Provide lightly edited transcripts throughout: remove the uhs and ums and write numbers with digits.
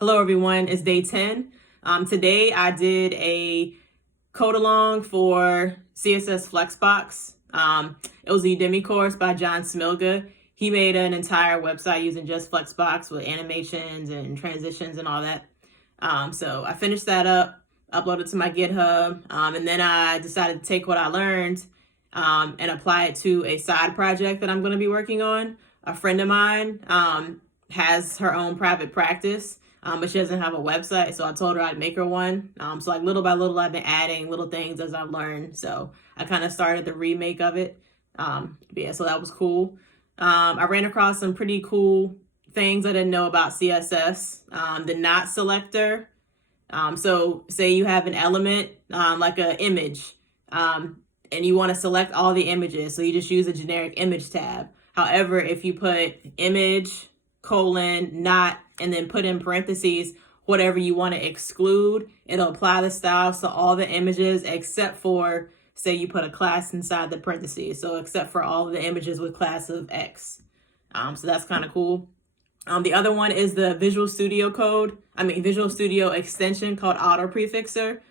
Hello everyone, it's day 10. Today I did a code along for CSS Flexbox. It was a Udemy course by John Smilga. He made an entire website using just Flexbox with animations and transitions and all that. So I finished that up, uploaded to my GitHub, and then I decided to take what I learned and apply it to a side project that I'm going to be working on. A friend of mine has her own private practice. But she doesn't have a website, so I told her I'd make her one. So like little by little, I've been adding little things as I've learned. So I kind of started the remake of it. But yeah, so that was cool. I ran across some pretty cool things I didn't know about CSS. The not selector. So say you have an element, like an image, and you want to select all the images. So you just use a generic image tab. However, if you put image, not, and then put in parentheses whatever you want to exclude, it'll apply the styles to all the images except for, say you put a class inside the parentheses, so except for all of the images with class of X. So that's kind of cool. The other one is the Visual Studio extension called Auto Prefixer.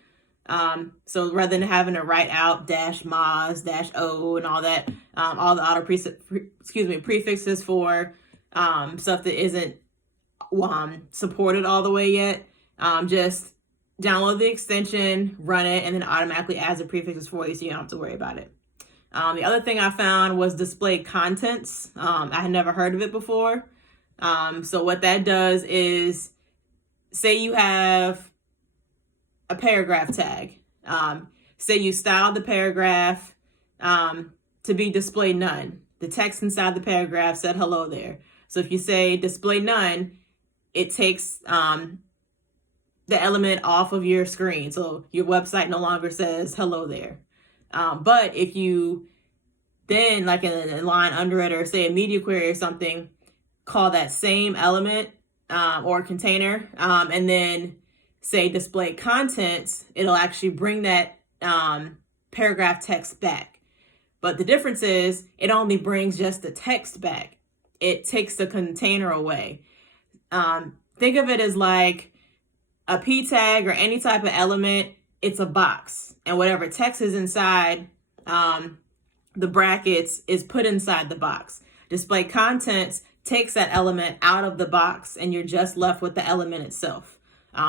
So rather than having to write out -moz, -o and all that, all the auto prefixes for stuff that isn't supported all the way yet, just download the extension, run it, and then automatically adds the prefixes for you, so you don't have to worry about it. The other thing I found was display contents. I had never heard of it before. So what that does is, say you have a paragraph tag. Say you styled the paragraph to be display none. The text inside the paragraph said hello there. So if you say display none, it takes the element off of your screen. So your website no longer says hello there. But if you then, like in a line under it, or say a media query or something, call that same element or container, and then say display contents, it'll actually bring that paragraph text back. But the difference is it only brings just the text back. It takes the container away. Think of it as like a p tag or any type of element. It's a box, and whatever text is inside the brackets is put inside the box. Display contents takes that element out of the box, and you're just left with the element itself.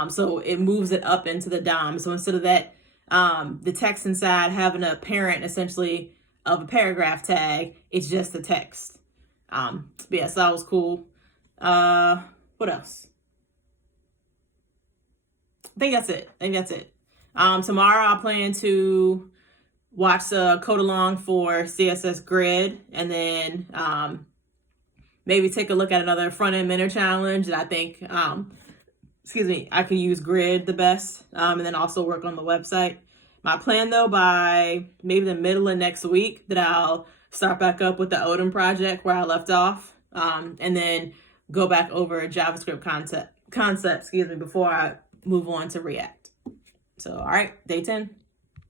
So it moves it up into the DOM. So instead of that, the text inside having a parent essentially of a paragraph tag, it's just the text. But yeah, so that was cool. What else? I think that's it. Tomorrow I plan to watch the code along for CSS Grid, and then maybe take a look at another front end minter challenge that I think, I could use Grid the best, and then also work on the website. My plan though, by maybe the middle of next week, that I'll start back up with the Odin project where I left off, and then go back over JavaScript concept, before I move on to React. So, all right, day 10.